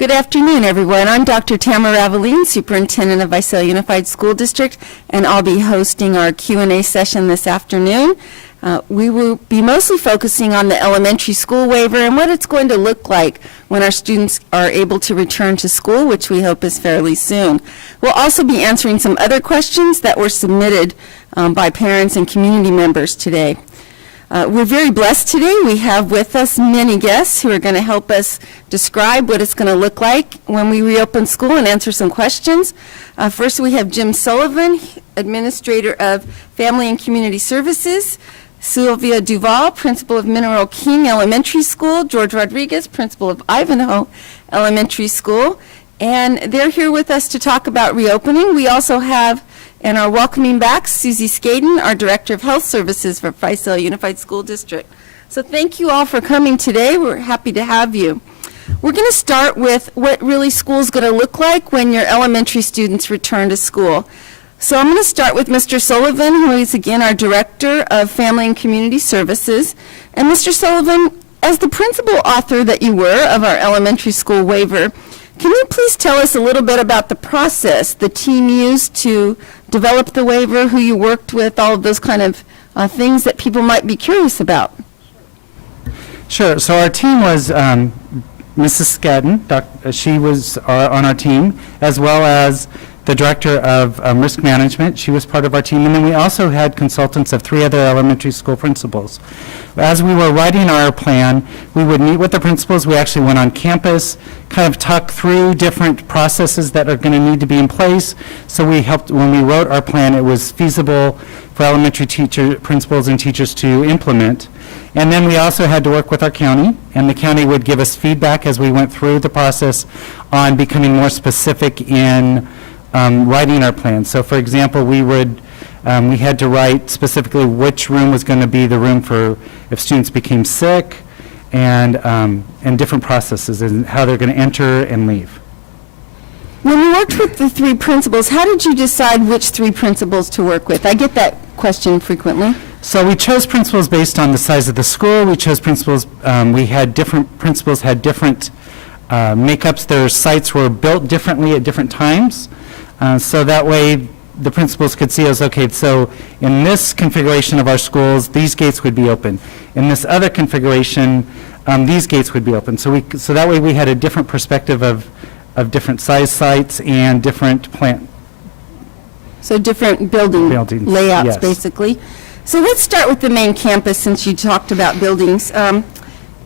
Good afternoon, everyone. I'm Dr. Tamara Raveline, Superintendent of Visalia Unified School District, and I'll be hosting our Q&A session this afternoon. We will be mostly focusing on the elementary school waiver and what it's going to look like when our students are able to return to school, which we hope is fairly soon. We'll also be answering some other questions that were submitted by parents and community members today. We're very blessed today. We have with us many guests who are going to help us describe what it's going to look like when we reopen school and answer some questions. First, we have Jim Sullivan, Administrator of Family and Community Services, Sylvia Duval, Principal of Mineral King Elementary School, George Rodriguez, Principal of Ivanhoe Elementary School, and they're here with us to talk about reopening. We also have, and are welcoming back, Susie Skaden, our Director of Health Services for Visalia Unified School District. So thank you all for coming today. We're happy to have you. We're going to start with what really school is going to look like when your elementary students return to school. So I'm going to start with Mr. Sullivan, who is again our Director of Family and Community Services. And Mr. Sullivan, as the principal author that you were of our elementary school waiver, can you please tell us a little bit about the process the team used to develop the waiver, who you worked with, all of those kind of things that people might be curious about? Sure. So our team was Mrs. Skadden. She was on our team, as well as the Director of Risk Management. She was part of our team. And then we also had consultants of 3 other elementary school principals. As we were writing our plan, we would meet with the principals. We actually went on campus, kind of talk through different processes that are going to need to be in place. So we helped, when we wrote our plan, it was feasible for elementary principals and teachers to implement. And then we also had to work with our county, and the county would give us feedback as we went through the process on becoming more specific in writing our plan. So for example, we had to write specifically which room was going to be the room for if students became sick, and different processes and how they're going to enter and leave. When you worked with the 3 principals, how did you decide which 3 principals to work with? I get that question frequently. So we chose principals based on the size of the school. We chose principals, we had different principals had different makeups. Their sites were built differently at different times. So that way the principals could see us, okay, so in this configuration of our schools, these gates would be open. In this other configuration, these gates would be open. So that way we had a different perspective of different size sites and different plant. So different buildings, layouts, yes. Basically. So let's start with the main campus, since you talked about buildings. And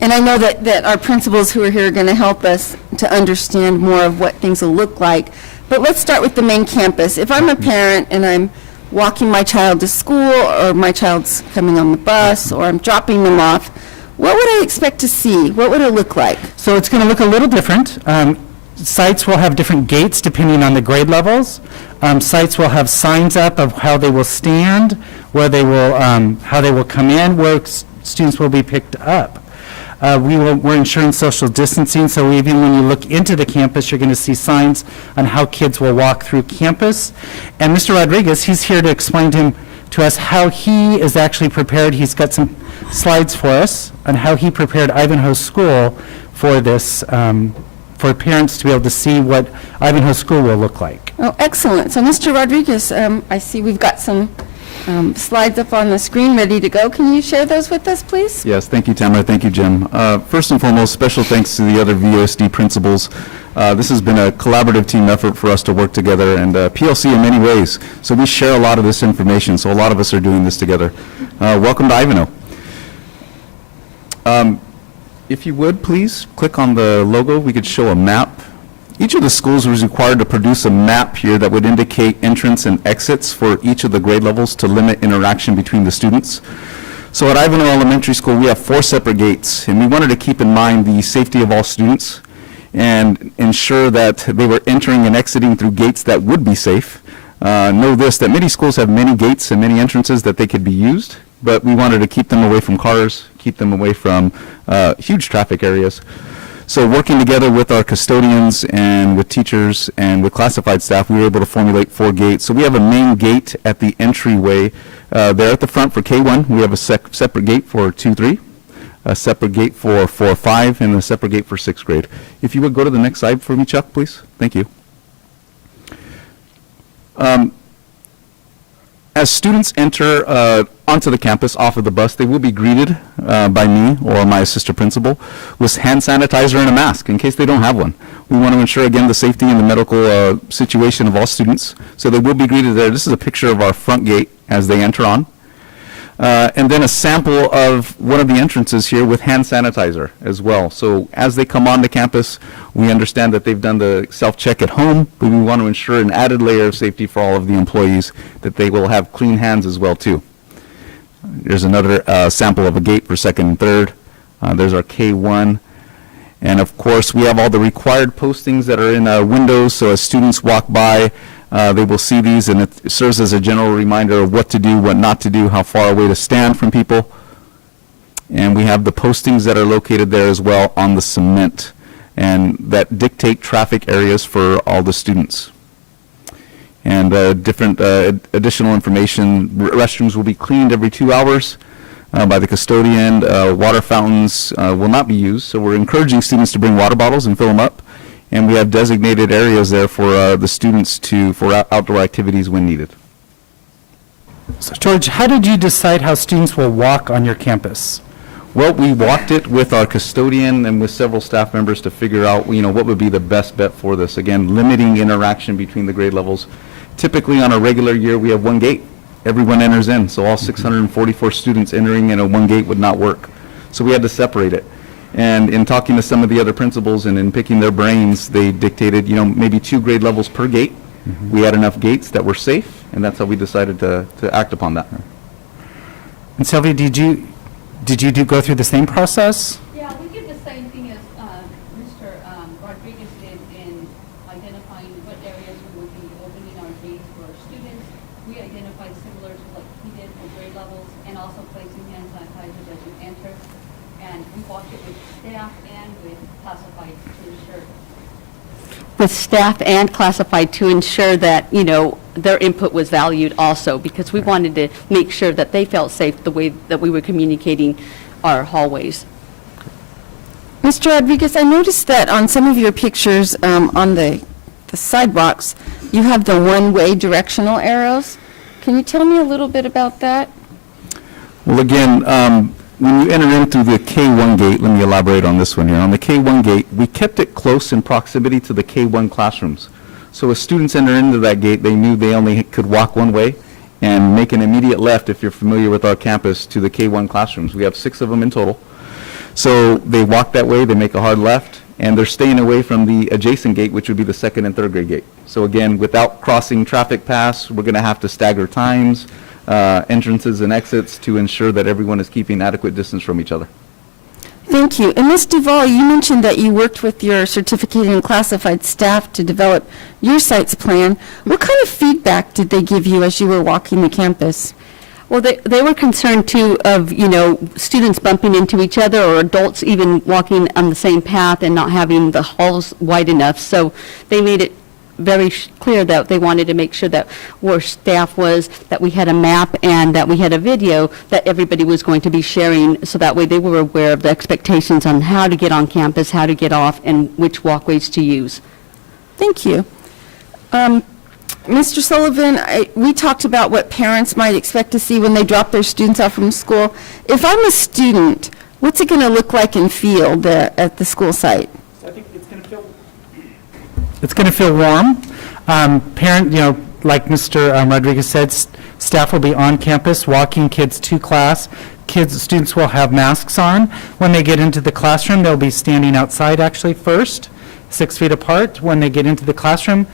I know that our principals who are here are going to help us to understand more of what things will look like. But let's start with the main campus. If I'm a parent and I'm walking my child to school, or my child's coming on the bus, or I'm dropping them off, what would I expect to see? What would it look like? So it's going to look a little different. Sites will have different gates depending on the grade levels. Sites will have signs up of how they will stand, where they will, how they will come in, where students will be picked up. We're ensuring social distancing, so even when you look into the campus, you're going to see signs on how kids will walk through campus. And Mr. Rodriguez, he's here to explain to us how he is actually prepared. He's got some slides for us on how he prepared Ivanhoe School for this, for parents to be able to see what Ivanhoe School will look like. Oh, excellent. So Mr. Rodriguez, I see we've got some slides up on the screen ready to go. Can you share those with us, please? Yes, thank you, Tamara. Thank you, Jim. First and foremost, special thanks to the other VUSD principals. This has been a collaborative team effort for us to work together, and PLC in many ways. So we share a lot of this information, so a lot of us are doing this together. Welcome to Ivanhoe. If you would, please, click on the logo. We could show a map. Each of the schools was required to produce a map here that would indicate entrance and exits for each of the grade levels to limit interaction between the students. So at Ivanhoe Elementary School, we have 4 separate gates, and we wanted to keep in mind the safety of all students and ensure that they were entering and exiting through gates that would be safe. Know this, that many schools have many gates and many entrances that they could be used, but we wanted to keep them away from cars, keep them away from huge traffic areas. So working together with our custodians and with teachers and with classified staff, we were able to formulate 4 gates. So we have a main gate at the entryway there at the front for K1. We have a separate gate for 2, 3. a separate gate for 4-5, and a separate gate for 6th grade. If you would go to the next slide for me, Chuck, please. Thank you. As students enter onto the campus off of the bus, they will be greeted by me or my assistant principal with hand sanitizer and a mask in case they don't have one. We want to ensure, again, the safety and the medical situation of all students. So they will be greeted there. This is a picture of our front gate as they enter on. And then a sample of one of the entrances here with hand sanitizer as well. So as they come onto campus, we understand that they've done the self-check at home, but we want to ensure an added layer of safety for all of the employees, that they will have clean hands as well too. There's another sample of a gate for 2nd and 3rd. There's our K1. And of course, we have all the required postings that are in windows, so as students walk by, they will see these, and it serves as a general reminder of what to do, what not to do, how far away to stand from people. And we have the postings that are located there as well on the cement, and that dictate traffic areas for all the students. And different additional information. Restrooms will be cleaned every 2 hours by the custodian. Water fountains will not be used, so we're encouraging students to bring water bottles and fill them up. And we have designated areas there for the students for outdoor activities when needed. So George, how did you decide how students will walk on your campus? Well, we walked it with our custodian and with several staff members to figure out, what would be the best bet for this. Again, limiting interaction between the grade levels. Typically, on a regular year, we have one gate. Everyone enters in, so all 644 students entering in a one gate would not work. So we had to separate it. And in talking to some of the other principals and in picking their brains, they dictated, maybe 2 grade levels per gate. We had enough gates that were safe, and that's how we decided to act upon that. And Sylvia, did you go through the same process? Yeah, we did the same thing as Mr. Rodriguez did in identifying what areas we would be opening our gates for our students. We identified similar to what he did for grade levels, and also placing hand sanitizers as you enter. And we walked it with staff and with classified to ensure. With staff and classified to ensure that, their input was valued also, because we wanted to make sure that they felt safe the way that we were communicating our hallways. Mr. Rodriguez, I noticed that on some of your pictures on the sidewalks, you have the one-way directional arrows. Can you tell me a little bit about that? Well, again, when you enter in through the K1 gate, let me elaborate on this one here. On the K1 gate, we kept it close in proximity to the K1 classrooms. So as students enter into that gate, they knew they only could walk one way and make an immediate left, if you're familiar with our campus, to the K1 classrooms. We have 6 of them in total. So they walk that way, they make a hard left, and they're staying away from the adjacent gate, which would be the 2nd and 3rd grade gate. So again, without crossing traffic paths, we're going to have to stagger times, entrances and exits to ensure that everyone is keeping adequate distance from each other. Thank you. And Ms. Duvall, you mentioned that you worked with your certificated and classified staff to develop your site's plan. What kind of feedback did they give you as you were walking the campus? Well, they were concerned too of, students bumping into each other, or adults even walking on the same path and not having the halls wide enough. So they made it very clear that they wanted to make sure that where staff was, that we had a map and that we had a video that everybody was going to be sharing, so that way they were aware of the expectations on how to get on campus, how to get off, and which walkways to use. Thank you. Mr. Sullivan, we talked about what parents might expect to see when they drop their students off from school. If I'm a student, what's it going to look like and feel at the school site? I think it's going to feel warm. Like Mr. Rodriguez said, staff will be on campus walking kids to class. Students will have masks on. When they get into the classroom, they'll be standing outside actually first, 6 feet apart. When they get into the classrooms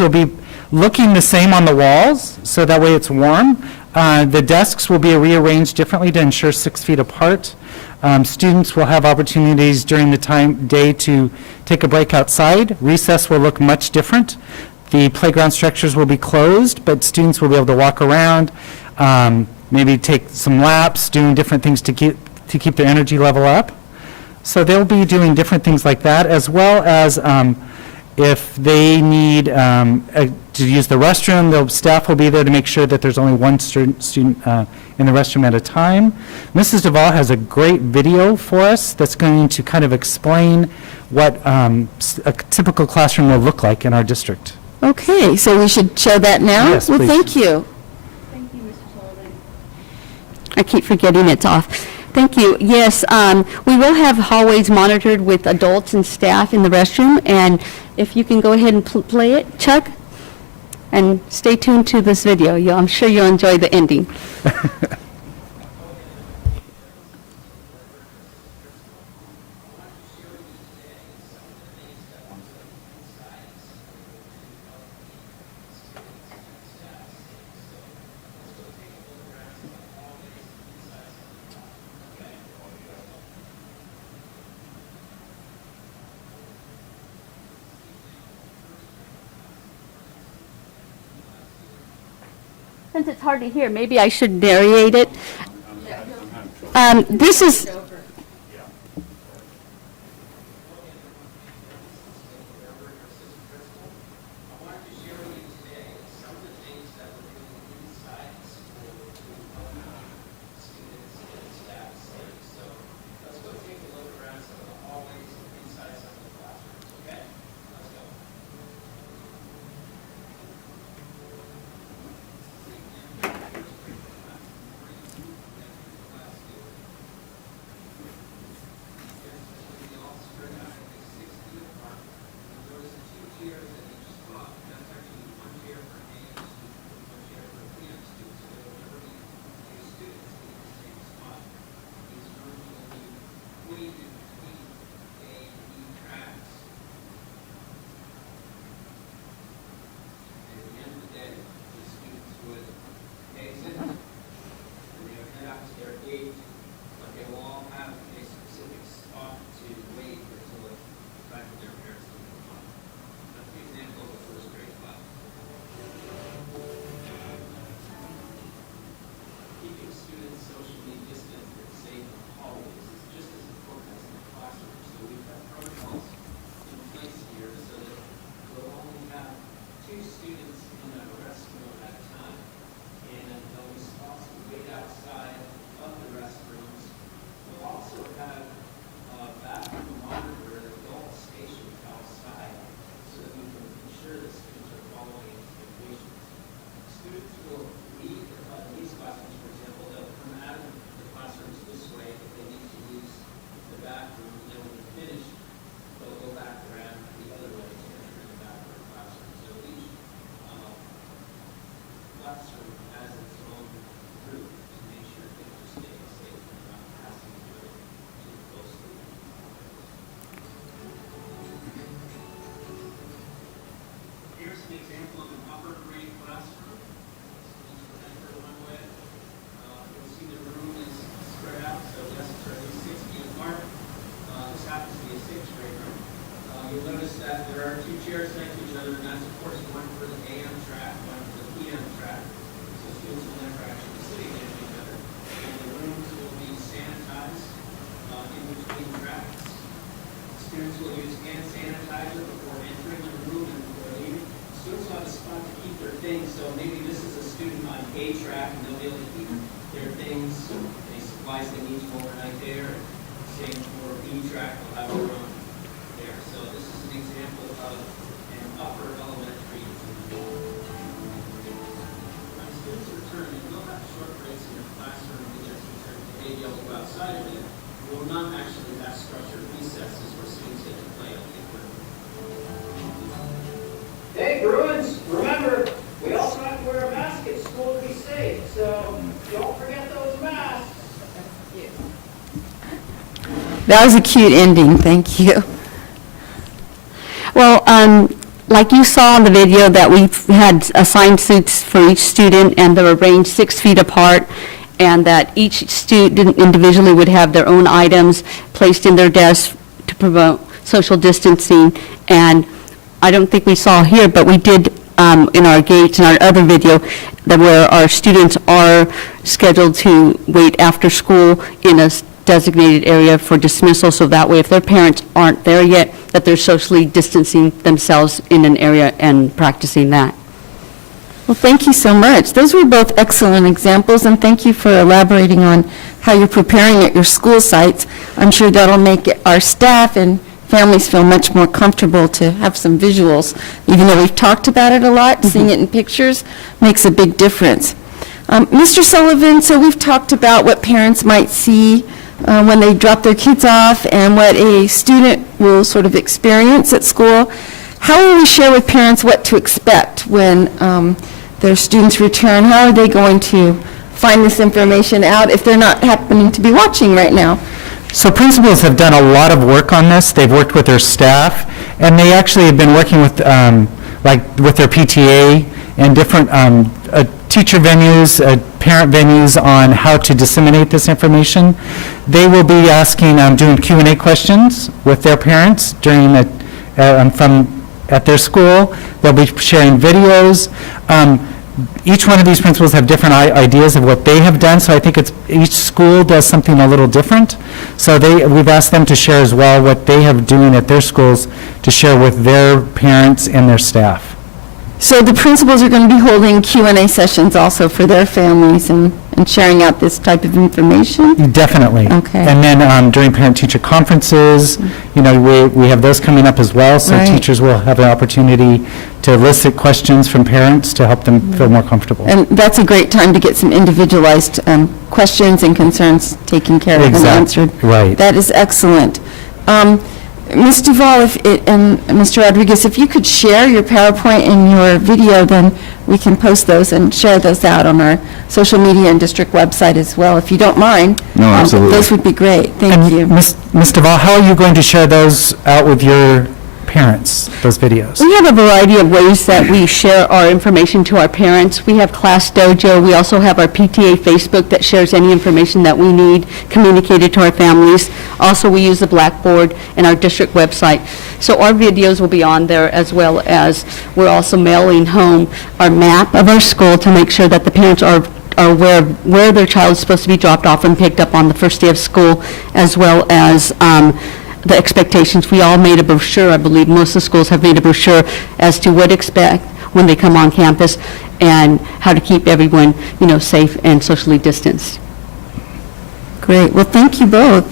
will be looking the same on the walls, so that way it's warm. The desks will be rearranged differently to ensure 6 feet apart. Students will have opportunities during the day to take a break outside. Recess will look much different. The playground structures will be closed, but students will be able to walk around, maybe take some laps, doing different things to keep their energy level up. So they'll be doing different things like that, as well as If they need to use the restroom, the staff will be there to make sure that there's only one student in the restroom at a time. Mrs. Duvall has a great video for us that's going to kind of explain what a typical classroom will look like in our district. Okay, so we should show that now? Yes, Well, please. thank you. Thank you, Mr. Sullivan. I keep forgetting it's off. Thank you. Yes, we will have hallways monitored with adults and staff in the restroom, and if you can go ahead and play it, Chuck, and stay tuned to this video. I'm sure you'll enjoy the ending. Since it's hard to hear, maybe I should narrate it. This is... Hey, Bruins, remember, we also have to wear a mask at school to be safe, so don't forget those masks. That was a cute ending, thank you. Well, like you saw in the video, that we've had assigned seats for each student, and they're arranged 6 feet apart, and that each student individually would have their own items placed in their desk to promote social distancing. And I don't think we saw here, but we did in our gates, in our other video, that where our students are scheduled to wait after school in a designated area for dismissal, so that way if their parents aren't there yet, that they're socially distancing themselves in an area and practicing that. Well, thank you so much. Those were both excellent examples, and thank you for elaborating on how you're preparing at your school sites. I'm sure that'll make our staff and families feel much more comfortable to have some visuals. Even though we've talked about it a lot, seeing it in pictures makes a big difference. Mr. Sullivan, so we've talked about what parents might see when they drop their kids off and what a student will sort of experience at school. How will we share with parents what to expect when their students return? How are they going to find this information out if they're not happening to be watching right now? So principals have done a lot of work on this. They've worked with their staff, and they actually have been working with, with their PTA and different teacher venues, parent venues on how to disseminate this information. They will be asking, doing Q&A questions with their parents during at their school. They'll be sharing videos. Each one of these principals have different ideas of what they have done, so I think each school does something a little different. So we've asked them to share as well what they have doing at their schools to share with their parents and their staff. So the principals are going to be holding Q&A sessions also for their families and sharing out this type of information? Definitely. Okay. And then during parent-teacher conferences, we have those coming up as well, so Right. teachers will have an opportunity to elicit questions from parents to help them feel more comfortable. And that's a great time to get some individualized questions and concerns taken care of and answered. Right. That is excellent. Ms. Duval and Mr. Rodriguez, if you could share your PowerPoint and your video, then we can post those and share those out on our social media and district website as well, if you don't mind. No, absolutely. Those would be great. Thank And you. Ms. Duval, how are you going to share those out with your parents, those videos? We have a variety of ways that we share our information to our parents. We have Class Dojo. We also have our PTA Facebook that shares any information that we need communicated to our families. Also, we use the Blackboard and our district website. So our videos will be on there, as well as we're also mailing home our map of our school to make sure that the parents are aware of where their child is supposed to be dropped off and picked up on the first day of school, as well as the expectations. We all made a brochure, I believe most of the schools have made a brochure as to what to expect when they come on campus and how to keep everyone, safe and socially distanced. Great. Well, thank you both.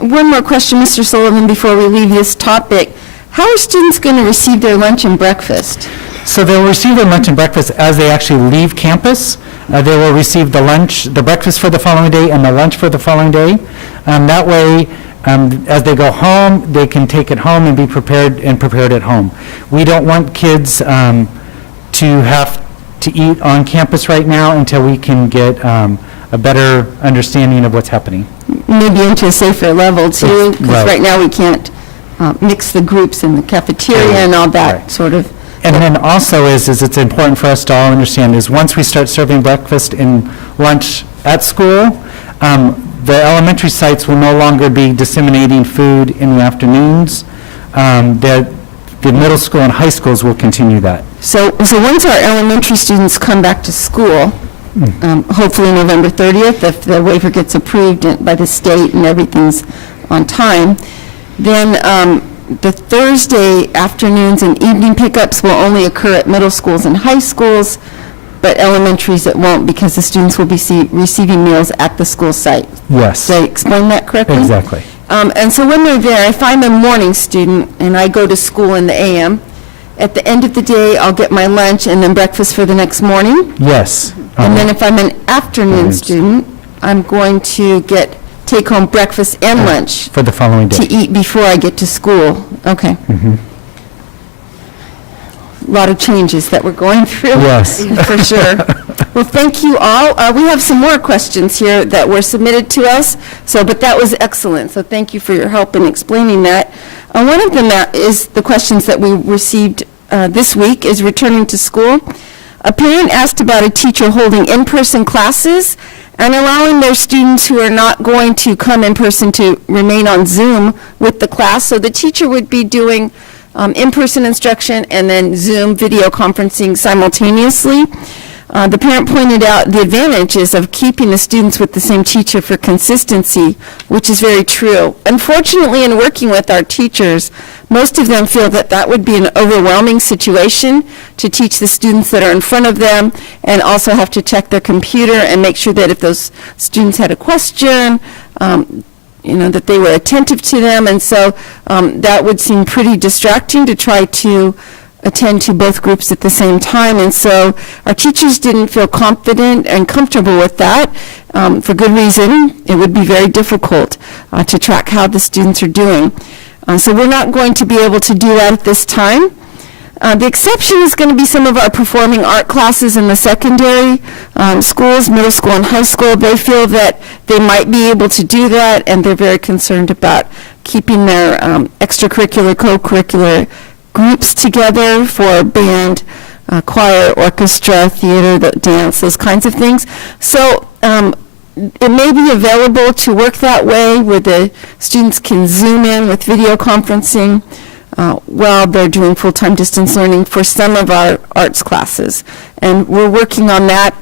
One more question, Mr. Sullivan, before we leave this topic. How are students going to receive their lunch and breakfast? So they'll receive their lunch and breakfast as they actually leave campus. They will receive the breakfast for the following day and the lunch for the following day. That way, as they go home, they can take it home and be prepared at home. We don't want kids to have to eat on campus right now until we can get a better understanding of what's happening. Maybe into a safer level too, because Right. right now we can't mix the groups in the cafeteria and all that Right. sort of. And then also is it's important for us to all understand is once we start serving breakfast and lunch at school, the elementary sites will no longer be disseminating food in the afternoons. The middle school and high schools will continue that. So once our elementary students come back to school, hopefully November 30th, if the waiver gets approved by the state and everything's on time, then the Thursday afternoons and evening pickups will only occur at middle schools and high schools, but elementaries it won't, because the students will be receiving meals at the school site. Yes. Did I explain that correctly? Exactly. And so when they're there, if I'm a morning student and I go to school in the AM, at the end of the day, I'll get my lunch and then breakfast for the next morning. Yes. And then if I'm an afternoon Yes. student, I'm going to take home breakfast and lunch For the following to day. eat before I get to school. Okay. A lot of changes that we're going through. Yes. For sure. Well, thank you all. We have some more questions here that were submitted to us, but that was excellent. So thank you for your help in explaining that. One of them is the questions that we received this week is returning to school. A parent asked about a teacher holding in-person classes and allowing their students who are not going to come in person to remain on Zoom with the class. So the teacher would be doing in-person instruction and then Zoom video conferencing simultaneously. The parent pointed out the advantages of keeping the students with the same teacher for consistency, which is very true. Unfortunately, in working with our teachers, most of them feel that that would be an overwhelming situation to teach the students that are in front of them and also have to check their computer and make sure that if those students had a question, that they were attentive to them. And so that would seem pretty distracting to try to attend to both groups at the same time. And so our teachers didn't feel confident and comfortable with that. For good reason. It would be very difficult to track how the students are doing. So we're not going to be able to do that at this time. The exception is going to be some of our performing art classes in the secondary schools, middle school and high school. They feel that they might be able to do that, and they're very concerned about keeping their extracurricular, co-curricular groups together for band, choir, orchestra, theater, dance, those kinds of things. So it may be available to work that way where the students can Zoom in with video conferencing while they're doing full-time distance learning for some of our arts classes. And we're working on that.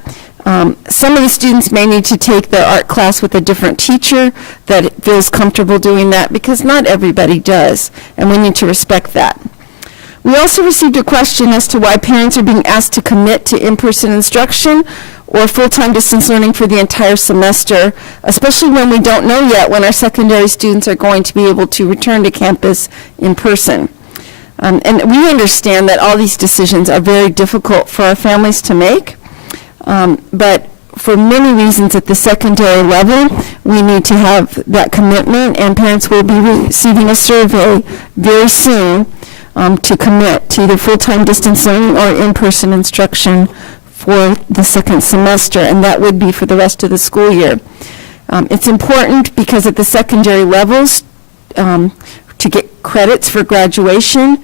Some of the students may need to take their art class with a different teacher that feels comfortable doing that, because not everybody does, and we need to respect that. We also received a question as to why parents are being asked to commit to in-person instruction or full-time distance learning for the entire semester, especially when we don't know yet when our secondary students are going to be able to return to campus in person. And we understand that all these decisions are very difficult for our families to make, but for many reasons at the secondary level, we need to have that commitment, and parents will be receiving a survey very soon to commit to either full-time distance learning or in-person instruction for the second semester, and that would be for the rest of the school year. It's important because at the secondary levels, to get credits for graduation,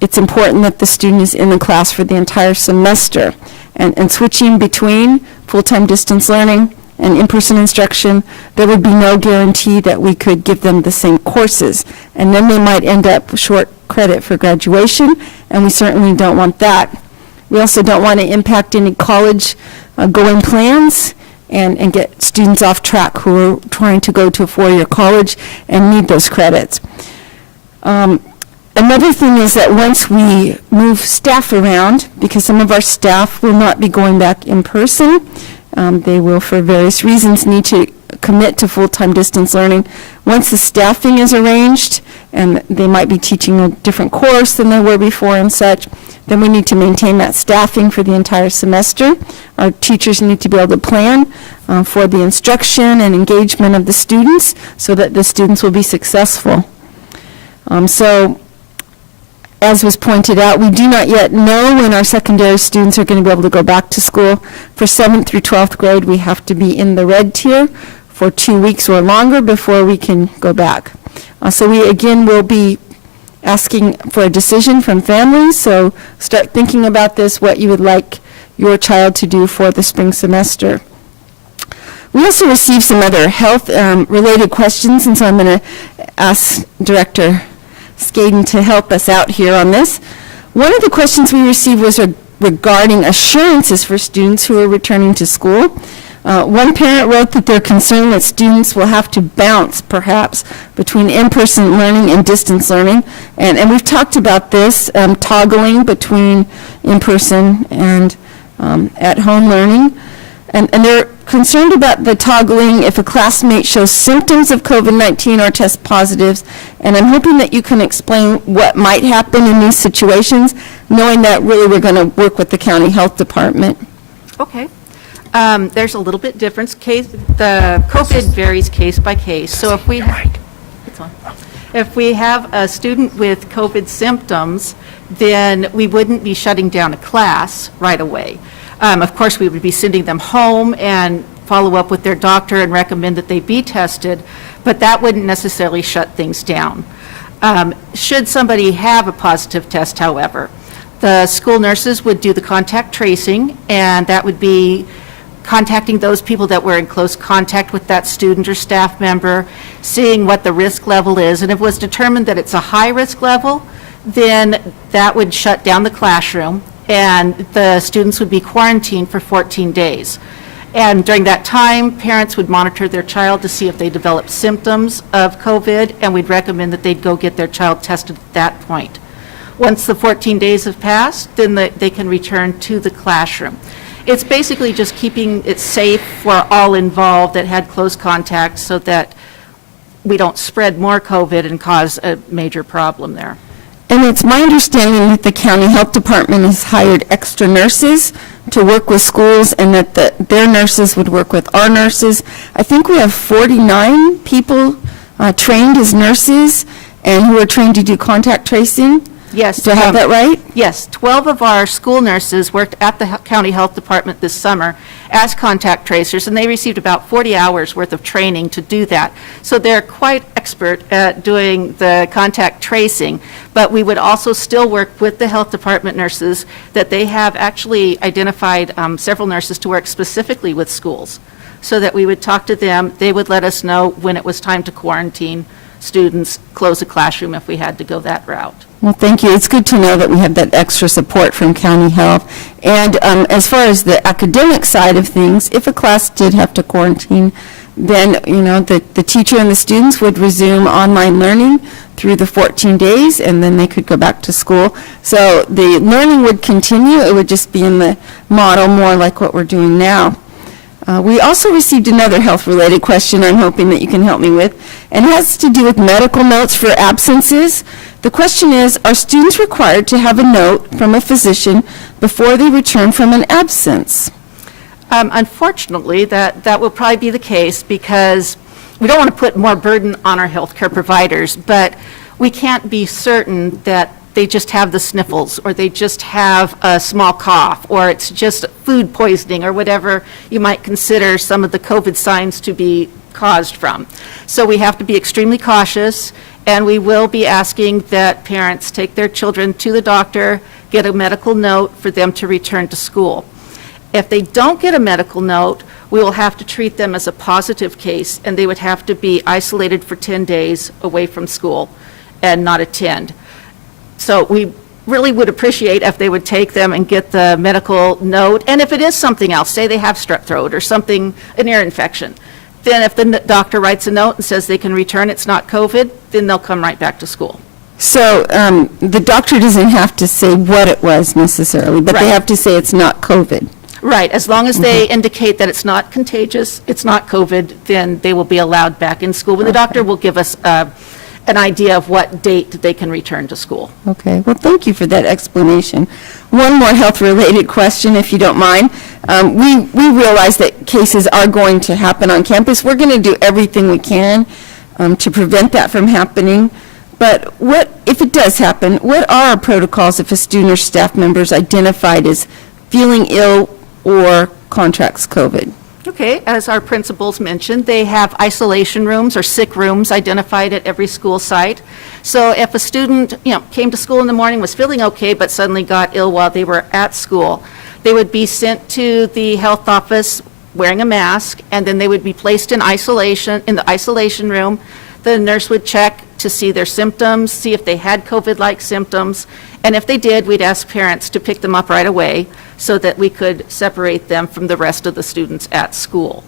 it's important that the student is in the class for the entire semester. And switching between full-time distance learning and in-person instruction, there would be no guarantee that we could give them the same courses. And then they might end up short credit for graduation, and we certainly don't want that. We also don't want to impact any college going plans and get students off track who are trying to go to a four-year college and need those credits. Another thing is that once we move staff around, because some of our staff will not be going back in person, they will, for various reasons, need to commit to full-time distance learning. Once the staffing is arranged, and they might be teaching a different course than they were before and such, then we need to maintain that staffing for the entire semester. Our teachers need to be able to plan for the instruction and engagement of the students so that the students will be successful. So, as was pointed out, we do not yet know when our secondary students are going to be able to go back to school. For 7th through 12th grade, we have to be in the red tier for 2 weeks or longer before we can go back. So we, again, will be asking for a decision from families, so start thinking about this, what you would like your child to do for the spring semester. We also received some other health-related questions, and so I'm going to ask Director Skaden to help us out here on this. One of the questions we received was regarding assurances for students who are returning to school. One parent wrote that they're concerned that students will have to bounce, perhaps, between in-person learning and distance learning. And we've talked about this, toggling between in-person and at-home learning. And they're concerned about the toggling if a classmate shows symptoms of COVID-19 or tests positives. And I'm hoping that you can explain what might happen in these situations, knowing that really we're going to work with the county health department. Okay. There's a little bit difference. The COVID varies case by case. So if we if we have a student with COVID symptoms, then we wouldn't be shutting down a class right away. Of course, we would be sending them home and follow up with their doctor and recommend that they be tested, but that wouldn't necessarily shut things down. Should somebody have a positive test, however, the school nurses would do the contact tracing, and that would be contacting those people that were in close contact with that student or staff member, seeing what the risk level is, and if it was determined that it's a high risk level, then that would shut down the classroom, and the students would be quarantined for 14 days. And during that time, parents would monitor their child to see if they developed symptoms of COVID, and we'd recommend that they'd go get their child tested at that point. Once the 14 days have passed, then they can return to the classroom. It's basically just keeping it safe for all involved that had close contact so that we don't spread more COVID and cause a major problem there. And it's my understanding that the county health department has hired extra nurses to work with schools, and that their nurses would work with our nurses. I think we have 49 people trained as nurses and who are trained to do contact tracing. Yes. Do I have that right? Yes, 12 of our school nurses worked at the county health department this summer as contact tracers, and they received about 40 hours worth of training to do that. So they're quite expert at doing the contact tracing, but we would also still work with the health department nurses that they have actually identified several nurses to work specifically with schools, so that we would talk to them, they would let us know when it was time to quarantine students, close a classroom if we had to go that route. Well, thank you. It's good to know that we have that extra support from county health. And as far as the academic side of things, if a class did have to quarantine, then, the teacher and the students would resume online learning through the 14 days, and then they could go back to school. So the learning would continue. It would just be in the model more like what we're doing now. We also received another health-related question I'm hoping that you can help me with, and it has to do with medical notes for absences. The question is, are students required to have a note from a physician before they return from an absence? Unfortunately, that will probably be the case, because we don't want to put more burden on our healthcare providers, but we can't be certain that they just have the sniffles, or they just have a small cough, or it's just food poisoning, or whatever you might consider some of the COVID signs to be caused from. So we have to be extremely cautious, and we will be asking that parents take their children to the doctor, get a medical note for them to return to school. If they don't get a medical note, we will have to treat them as a positive case, and they would have to be isolated for 10 days away from school and not attend. So we really would appreciate if they would take them and get the medical note. And if it is something else, say they have strep throat or something, an ear infection, then if the doctor writes a note and says they can return, it's not COVID, then they'll come right back to school. So the doctor doesn't have to say what it was necessarily, but they Right. have to say it's not COVID. Right, as long as they indicate that it's not contagious, it's not COVID, then they will be allowed back in school. And the doctor will give us an idea of what date they can return to school. Okay, well, thank you for that explanation. One more health-related question, if you don't mind. We realize that cases are going to happen on campus. We're going to do everything we can to prevent that from happening. But what, if it does happen, what are our protocols if a student or staff member is identified as feeling ill or contracts COVID? Okay, as our principals mentioned, they have isolation rooms or sick rooms identified at every school site. So if a student, came to school in the morning, was feeling okay, but suddenly got ill while they were at school, they would be sent to the health office wearing a mask, and then they would be placed in the isolation room. The nurse would check to see their symptoms, see if they had COVID-like symptoms, and if they did, we'd ask parents to pick them up right away so that we could separate them from the rest of the students at school.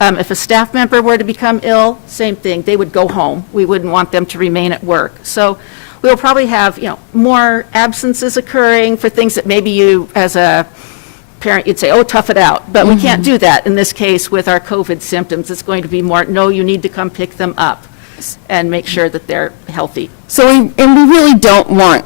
If a staff member were to become ill, same thing, they would go home. We wouldn't want them to remain at work. So we'll probably have, more absences occurring for things that maybe you, as a parent, you'd say, oh, tough it out. But we can't do that in this case with our COVID symptoms. It's going to be more, no, you need to come pick them up and make sure that they're healthy. So we really don't want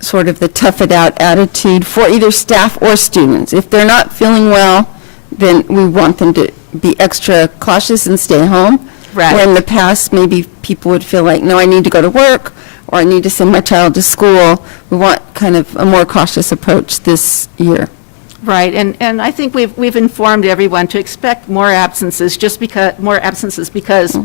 sort of the tough it out attitude for either staff or students. If they're not feeling well, then we want them to be extra cautious and stay home. Right. Where in the past, maybe people would feel like, no, I need to go to work, or I need to send my child to school. We want kind of a more cautious approach this year. Right, and I think we've informed everyone to expect more absences because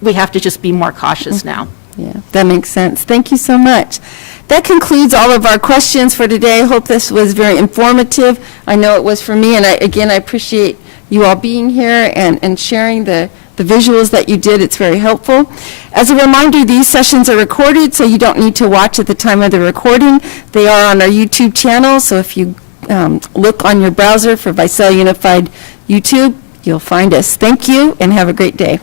we have to just be more cautious now. Yeah, that makes sense. Thank you so much. That concludes all of our questions for today. I hope this was very informative. I know it was for me, and I appreciate you all being here and sharing the the visuals that you did. It's very helpful. As a reminder, these sessions are recorded, so you don't need to watch at the time of the recording. They are on our YouTube channel, so if you look on your browser for Visalia Unified YouTube, you'll find us. Thank you, and have a great day.